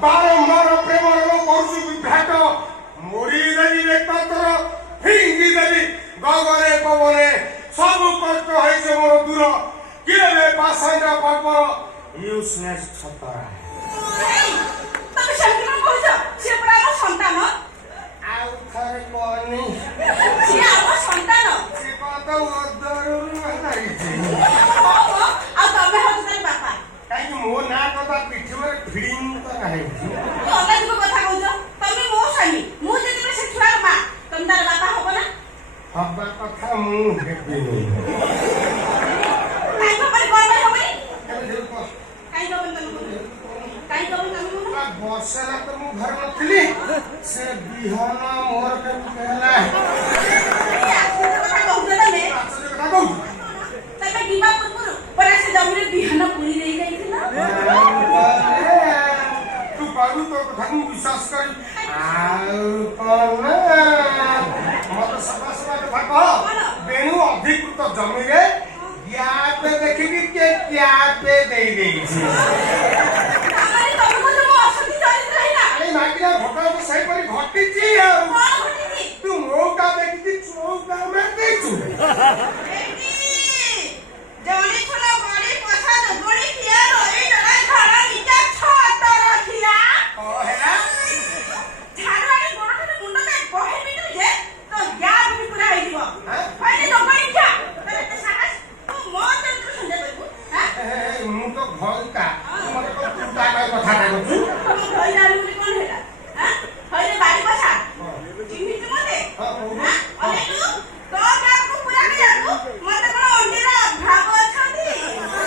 बारंबार प्रेमर भेट मोरीदेवी बेतर फिंगी देवी गगने पवने सब कष्ट है मोर दूर किए पाषाण पर्वर यूजलेस छतरा मो ना कथा पिठी में फिडिंग तो नहीं अलग कथा कहउछ तमे मो स्वामी मु जति से छुआर मा तम तार बापा होबो ना हब्बा कथा मु हेबी काई को पर कोन होबई काई को तम बसला तो मु घर नथली से बिहन मोर के कहला कथा कहउछ तमे कथा कहउछ तमे दिमा पुरपुर पर से जमिरे बिहन पुरी देई जाइथिला तू बाबू तो कथा मु विश्वास करी आउ कोन मत सदा सदा कथा कह बेणु अधिकृत जमिरे या पे देखि के क्या पे देई देई